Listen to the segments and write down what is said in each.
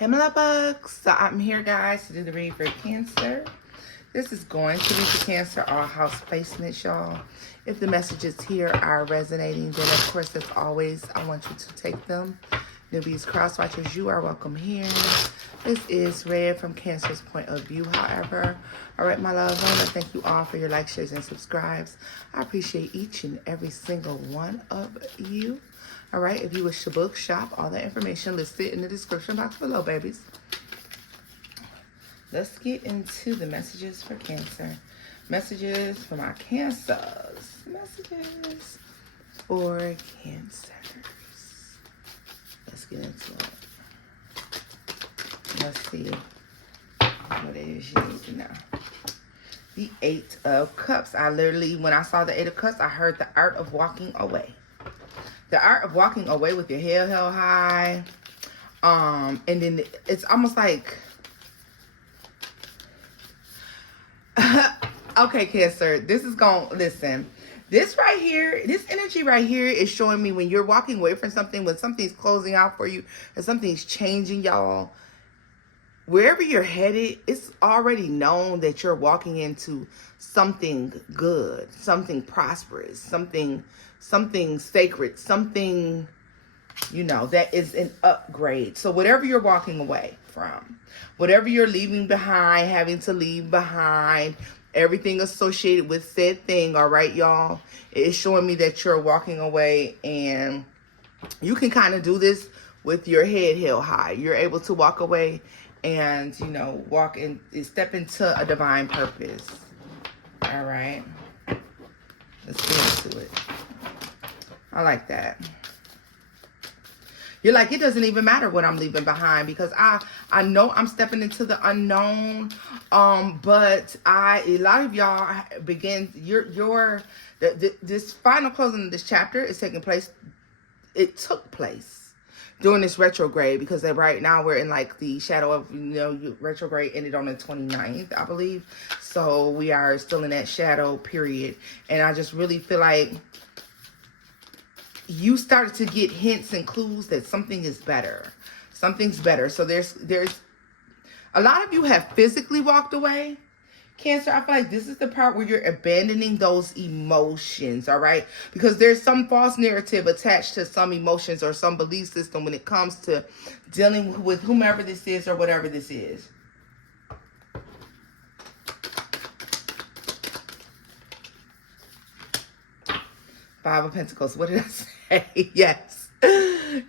Pamela Bucks. So I'm here, guys, to do the read for Cancer. This is going to be for Cancer, all house placements, y'all. If the messages here are resonating, then of course, as always, I want you to take them. Newbies, cross watchers, you are welcome here. This is read from Cancer's point of view, however. All right, my loves, I want to thank you all for your likes, shares, and subscribes. I appreciate each and every single one of you. All right, if you wish to book, shop, all that information listed in the description box below, babies. Let's get into the messages for Cancer. Messages for my Cancers. Messages for Cancers. Let's get into it. Let's see what it is you need to know. The Eight of Cups. I literally, when I saw the Eight of Cups, I heard the art of walking away. The art of walking away with your head held high. And then it's almost like, okay, Cancer, this is going, listen, this right here, this energy right here is showing me when you're walking away from something, when something's closing out for you, and something's changing, y'all. Wherever you're headed, it's already known that you're walking into something good, something prosperous, something sacred, something, you know, that is an upgrade. So whatever you're walking away from, whatever you're leaving behind, having to leave behind, everything associated with said thing, all right, y'all, it's showing me that you're walking away, and you can kind of do this with your head held high. You're able to walk away and, you know, walk in, step into a divine purpose. All right. Let's get into it. I like that. You're like, it doesn't even matter what I'm leaving behind, because I know I'm stepping into the unknown. But a lot of y'all begin this final closing of this chapter is taking place. It took place during this retrograde, because right now we're in like the shadow of, you know, retrograde ended on the 29th, I believe. So we are still in that shadow period. And I just really feel like you started to get hints and clues that something is better. Something's better. So there's a lot of you have physically walked away. Cancer, I feel like this is the part where you're abandoning those emotions, all right? Because there's some false narrative attached to some emotions or some belief system when it comes to dealing with whomever this is or whatever this is. Five of Pentacles. What did I say? Yes.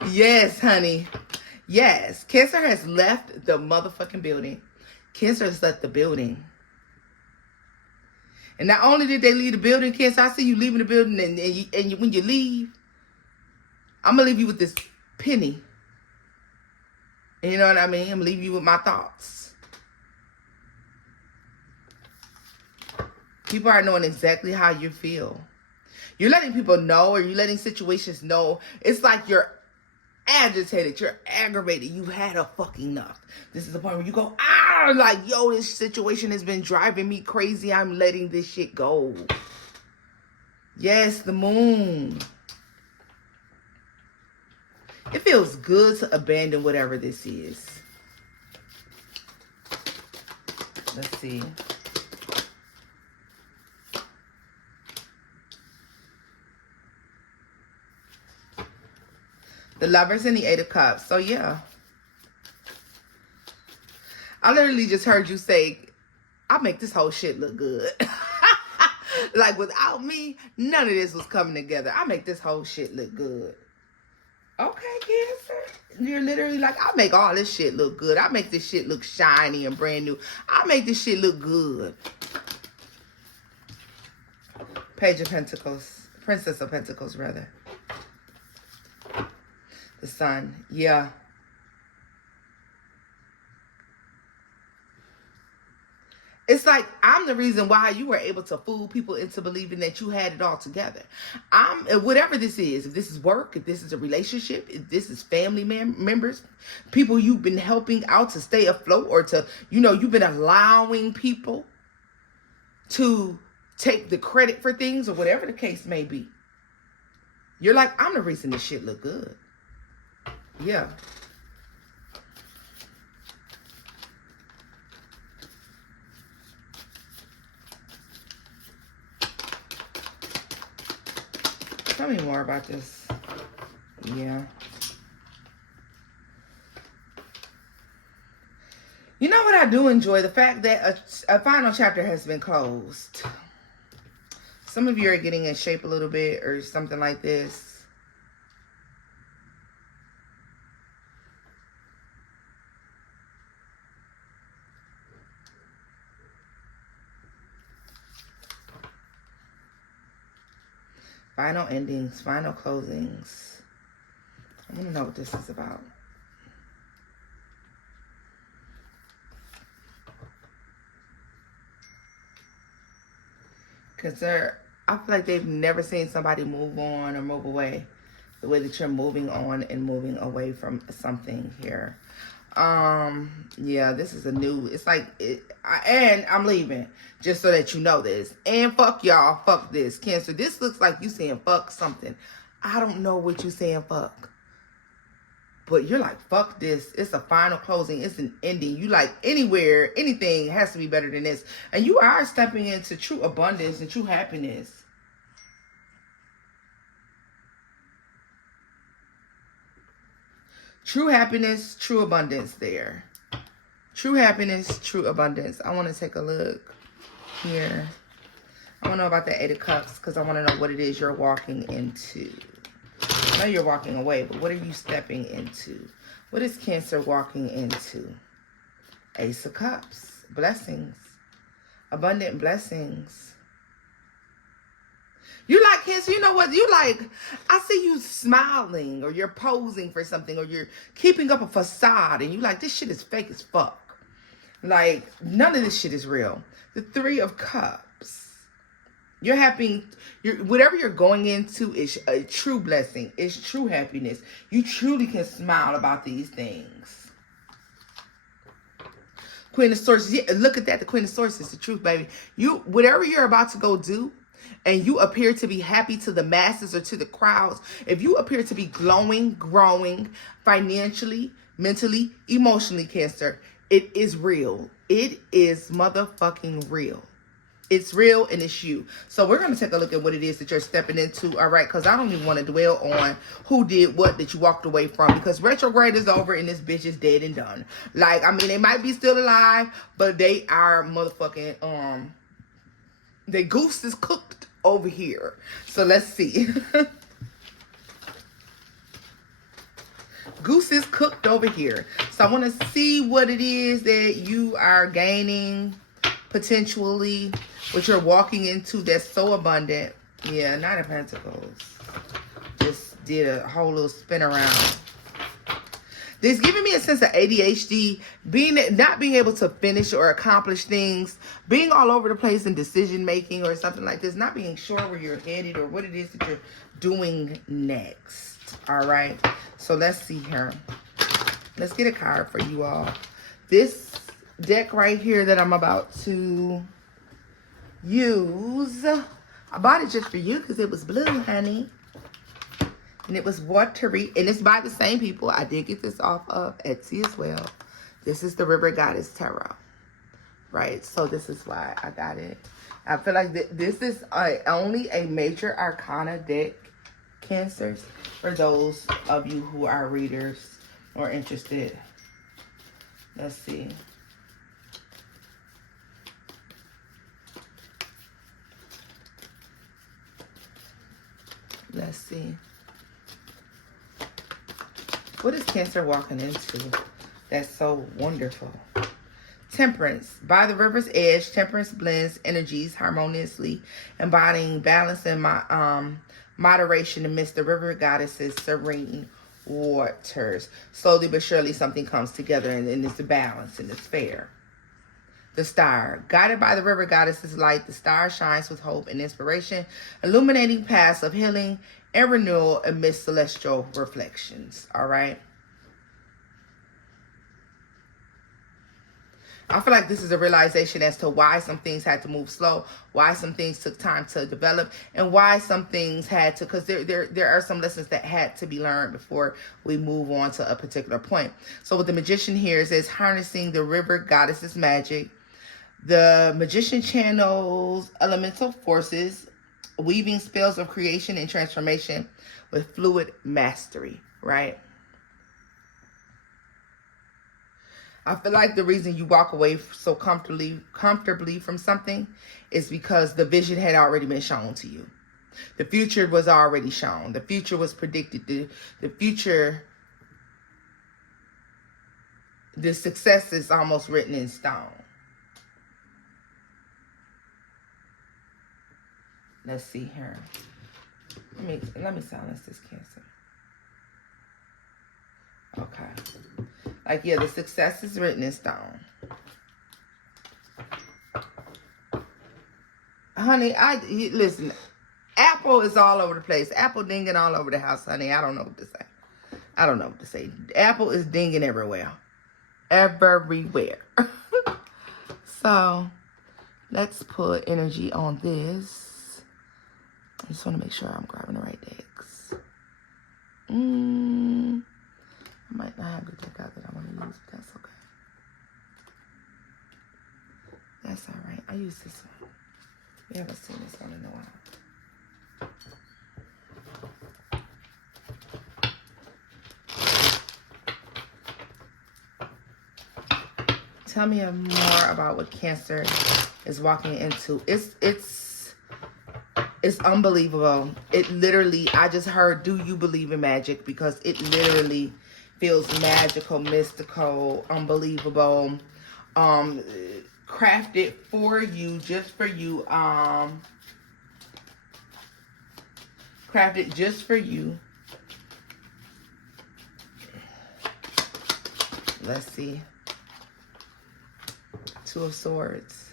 Yes, honey. Yes. Cancer has left the motherfucking building. Cancer has left the building. And not only did they leave the building, Cancer, I see you leaving the building, and when you leave, I'm going to leave you with this penny. And you know what I mean? I'm going to leave you with my thoughts. People are knowing exactly how you feel. You're letting people know, or you're letting situations know. It's like you're agitated, you're aggravated, you've had a fucking enough. This is the point where you go, like, yo, this situation has been driving me crazy. I'm letting this shit go. Yes, the moon. It feels good to abandon whatever this is. Let's see. The Lovers and the Eight of Cups. So, yeah. I literally just heard you say, I make this whole shit look good. Like, without me, none of this was coming together. I make this whole shit look good. Okay, Cancer. You're literally like, I make all this shit look good. I make this shit look shiny and brand new. I make this shit look good. Page of Pentacles. Princess of Pentacles, rather. The Sun. Yeah. It's like I'm the reason why you were able to fool people into believing that you had it all together. Whatever this is, if this is work, if this is a relationship, if this is family members, people you've been helping out to stay afloat, or to, you know, you've been allowing people to take the credit for things, or whatever the case may be. You're like, I'm the reason this shit look good. Yeah. Tell me more about this. Yeah. You know what I do enjoy? The fact that a final chapter has been closed. Some of you are getting in shape a little bit or something like this. Final endings, final closings. I want to know what this is about. Because I feel like they've never seen somebody move on or move away the way that you're moving on and moving away from something here. Yeah, this is a new, it's like, and I'm leaving, just so that you know this. And fuck y'all, fuck this, Cancer. This looks like you saying fuck something. I don't know what you saying fuck. But you're like, fuck this. It's a final closing. It's an ending. You like anywhere, anything has to be better than this. And you are stepping into true abundance and true happiness. True happiness, true abundance there. True happiness, true abundance. I want to take a look here. I want to know about the Eight of Cups because I want to know what it is you're walking into. I know you're walking away, but what are you stepping into? What is Cancer walking into? Ace of Cups. Blessings. Abundant blessings. You like Cancer, you know what? You like, I see you smiling or you're posing for something or you're keeping up a facade and you like, this shit is fake as fuck. Like, none of this shit is real. The Three of Cups. You're happy. Whatever you're going into is a true blessing. It's true happiness. You truly can smile about these things. Queen of Swords. Yeah, look at that. The Queen of Swords is the truth, baby. Whatever you're about to go do, and you appear to be happy to the masses or to the crowds, if you appear to be glowing, growing, financially, mentally, emotionally, Cancer, it is real. It is motherfucking real. It's real and it's you. So we're going to take a look at what it is that you're stepping into. All right. Because I don't even want to dwell on who did what that you walked away from. Because retrograde is over and this bitch is dead and done. Like, I mean, they might be still alive. But they are motherfucking, the goose is cooked over here. So let's see. Goose is cooked over here. So I want to see what it is that you are gaining potentially, what you're walking into that's so abundant. Yeah, Knight of Pentacles. Just did a whole little spin around. This giving me a sense of ADHD, not being able to finish or accomplish things, being all over the place in decision making or something like this, not being sure where you're headed or what it is that you're doing next. All right. So let's see here. Let's get a card for you all. This deck right here that I'm about to use, I bought it just for you because it was blue, honey, and it was watery, and it's by the same people. I did get this off of Etsy as well. This is the River Goddess Tarot, right? So this is why I got it. I feel like this is only a major arcana deck, Cancers, for those of you who are readers or interested. Let's see. Let's see. What is Cancer walking into that's so wonderful? Temperance. By the river's edge, temperance blends energies harmoniously, embodying balance and moderation amidst the river goddess's serene waters. Slowly but surely something comes together and it's a balance and it's fair. The star. Guided by the river goddess's light, the star shines with hope and inspiration, illuminating paths of healing and renewal amidst celestial reflections. All right. I feel like this is a realization as to why some things had to move slow, why some things took time to develop, and why some things had to, because there are some lessons that had to be learned before we move on to a particular point. So with the magician here, it says harnessing the river goddess's magic. The magician channels elemental forces weaving spells of creation and transformation with fluid mastery, right? I feel like the reason you walk away so comfortably from something is because the vision had already been shown to you. The future was already shown. The future was predicted. The future, the success is almost written in stone. Let's see here. Let me silence this Cancer. Okay. Like, yeah, the success is written in stone. Honey, listen, Apple is all over the place. Apple dinging all over the house, honey. I don't know what to say. I don't know what to say. Apple is dinging everywhere. Everywhere. So, let's put energy on this. I just want to make sure I'm grabbing the right decks. I might not have the deck out that I want to use, but that's okay. That's all right. I use this one. We haven't seen this one in a while. Tell me more about what Cancer is walking into. It's unbelievable. It literally, I just heard, do you believe in magic? Because it literally feels magical, mystical, unbelievable, crafted for you, just for you, crafted just for you. Let's see. Two of Swords.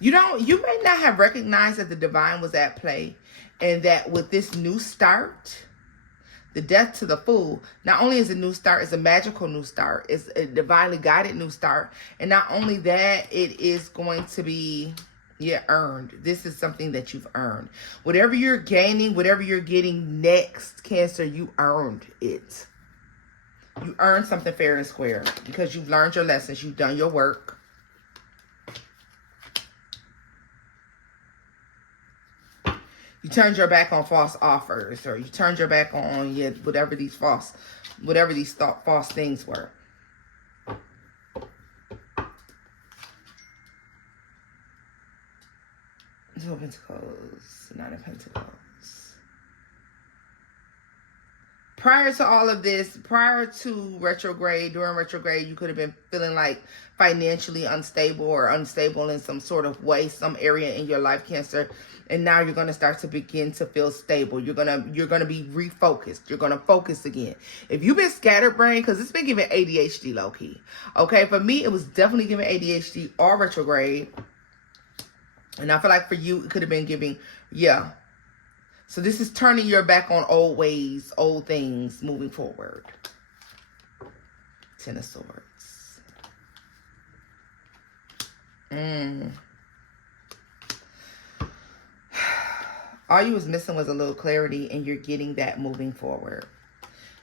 You may not have recognized that the divine was at play, and that with this new start, the death to the fool, not only is a new start, it's a magical new start. It's a divinely guided new start. And not only that, it is going to be, earned. This is something that you've earned. Whatever you're gaining, whatever you're getting next, Cancer, you earned it. You earned something fair and square because you've learned your lessons. You've done your work. You turned your back on false offers, or you turned your back on whatever these false things were. Two of Pentacles, Nine of Pentacles. Prior to all of this, prior to retrograde, during retrograde, you could have been feeling like financially unstable or unstable in some sort of way, some area in your life, Cancer. And now you're going to start to begin to feel stable. You're going to be refocused. You're going to focus again. If you've been scatterbrained, because it's been giving ADHD low key. Okay, for me, it was definitely giving ADHD or retrograde. And I feel like for you, it could have been giving, So this is turning your back on old ways, old things, moving forward. Ten of Swords. All you was missing was a little clarity, and you're getting that moving forward.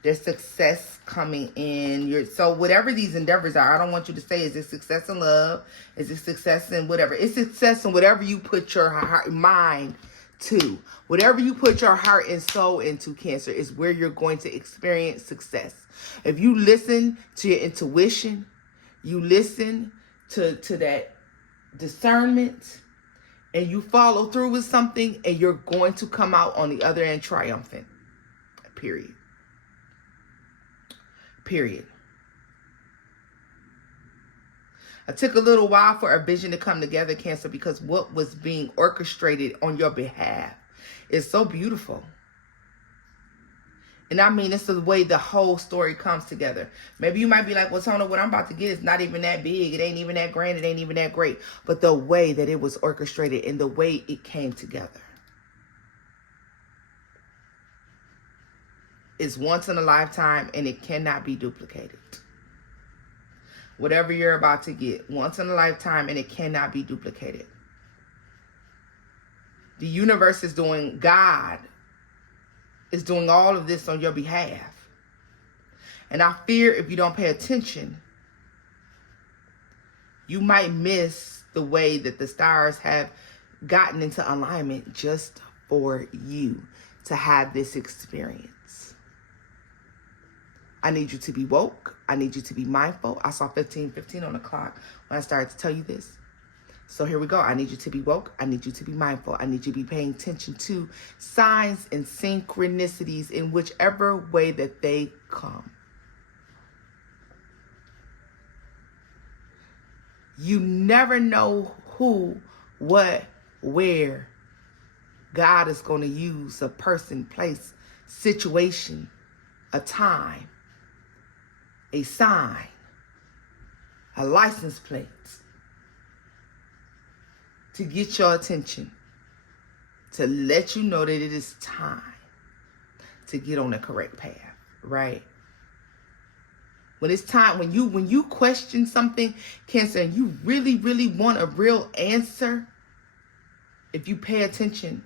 There's success coming in. So whatever these endeavors are, I don't want you to say, is it success in love? Is it success in whatever? It's success in whatever you put your heart, mind to. Whatever you put your heart and soul into, Cancer, is where you're going to experience success. If you listen to your intuition, you listen to that discernment, and you follow through with something, and you're going to come out on the other end triumphant. Period. Period. It took a little while for a vision to come together, Cancer, because what was being orchestrated on your behalf is so beautiful. And I mean, it's the way the whole story comes together. Maybe you might be like, well, Tona, what I'm about to get is not even that big. It ain't even that grand. It ain't even that great. But the way that it was orchestrated and the way it came together is once in a lifetime, and it cannot be duplicated. Whatever you're about to get, once in a lifetime, and it cannot be duplicated. The universe is doing, God is doing all of this on your behalf. And I fear if you don't pay attention, you might miss the way that the stars have gotten into alignment just for you to have this experience. I need you to be woke. I need you to be mindful. I saw 15:15 on the clock when I started to tell you this. So here we go. I need you to be woke. I need you to be mindful. I need you to be paying attention to signs and synchronicities in whichever way that they come. You never know who, what, where God is going to use a person, place, situation, a time, a sign, a license plate to get your attention, to let you know that it is time to get on the correct path, right? When it's time, when you question something, Cancer, and you really, really want a real answer, if you pay attention,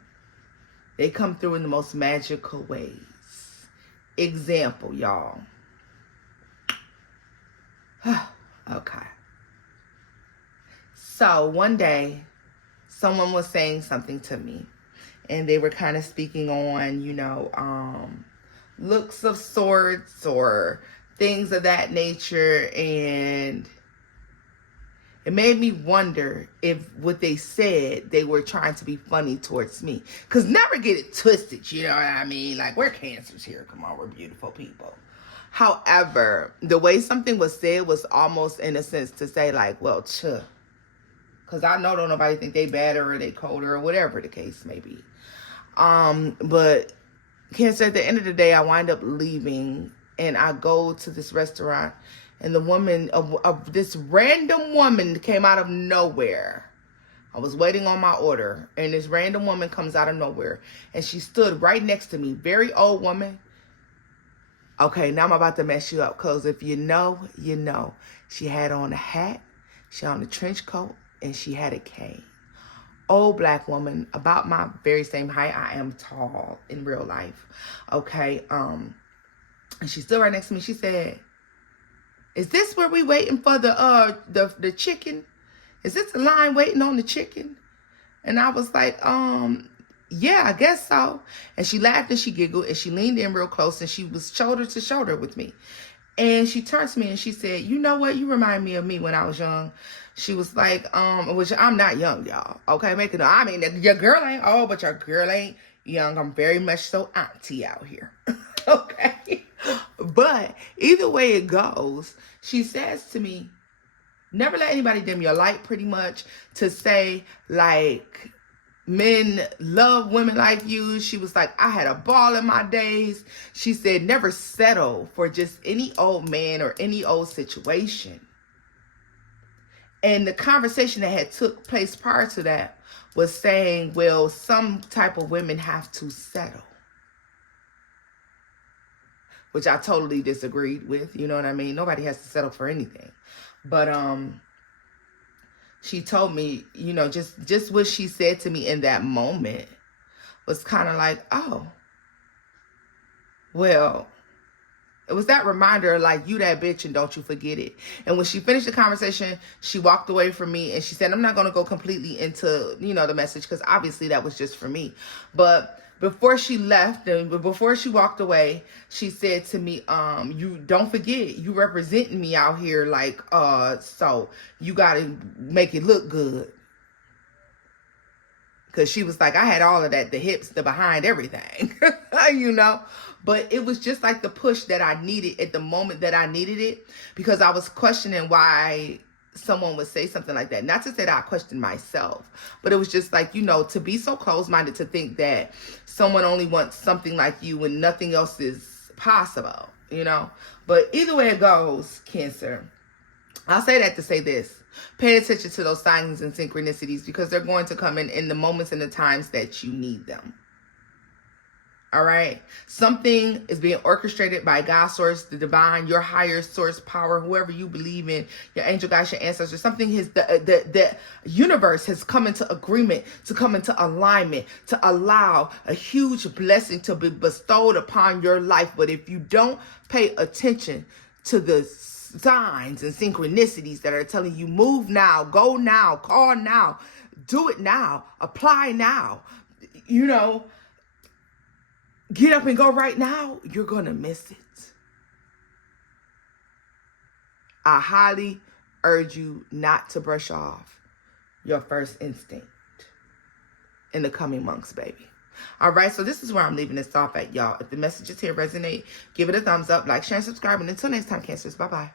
they come through in the most magical ways. Example, y'all. Okay. So one day, someone was saying something to me, and they were kind of speaking on, looks of sorts or things of that nature, and it made me wonder if what they said, they were trying to be funny towards me. Because never get it twisted, you know what I mean? Like, we're Cancers here. Come on, we're beautiful people. However, the way something was said was almost in a sense to say like, well, because I know don't nobody think they better or they colder or whatever the case may be. But Cancer, at the end of the day, I wind up leaving and I go to this restaurant, and the woman, this random woman came out of nowhere. I was waiting on my order, and this random woman comes out of nowhere, and she stood right next to me. Very old woman. Okay, now I'm about to mess you up, because if you know, you know. She had on a hat, she had on a trench coat, and she had a cane. Old black woman, about my very same height. I am tall in real life. Okay, and she stood right next to me. She said, "Is this where we waiting for the chicken? Is this the line waiting on the chicken?" And I was like, yeah, I guess so. And she laughed and she giggled and she leaned in real close and she was shoulder to shoulder with me. And she turned to me and she said, "You know what? You remind me of me when I was young." She was like, which I'm not young, y'all. Okay, I mean, your girl ain't old, but your girl ain't young. I'm very much so auntie out here. Okay. But either way it goes, she says to me, never let anybody dim your light, pretty much, to say like, men love women like you. She was like, I had a ball in my days. She said, never settle for just any old man or any old situation. And the conversation that had took place prior to that was saying, well, some type of women have to settle. Which I totally disagreed with, you know what I mean? Nobody has to settle for anything. But she told me, just what she said to me in that moment was kind of like, oh, well, it was that reminder, like, you that bitch and don't you forget it. And when she finished the conversation, she walked away from me and she said, I'm not going to go completely into, the message, because obviously that was just for me. But before she left and before she walked away, she said to me, you don't forget, you representing me out here, like, so you got to make it look good. Because she was like, I had all of that, the hips, the behind, everything, But it was just like the push that I needed at the moment that I needed it, because I was questioning why someone would say something like that. Not to say that I questioned myself, but it was just like, to be so close-minded to think that someone only wants something like you when nothing else is possible, But either way it goes, Cancer, I'll say that to say this. Pay attention to those signs and synchronicities, because they're going to come in the moments and the times that you need them. All right. Something is being orchestrated by God, source, the divine, your higher source power, whoever you believe in, your angel guides, your ancestors. Something is the universe has come into agreement, to come into alignment, to allow a huge blessing to be bestowed upon your life. But if you don't pay attention to the signs and synchronicities that are telling you, move now, go now, call now, Do it now. Apply now. You know, get up and go right now. You're going to miss it. I highly urge you not to brush off your first instinct in the coming months, baby. All right, so this is where I'm leaving this off at, y'all. If the messages here resonate, give it a thumbs up, like, share, and subscribe. And until next time, Cancers, bye-bye.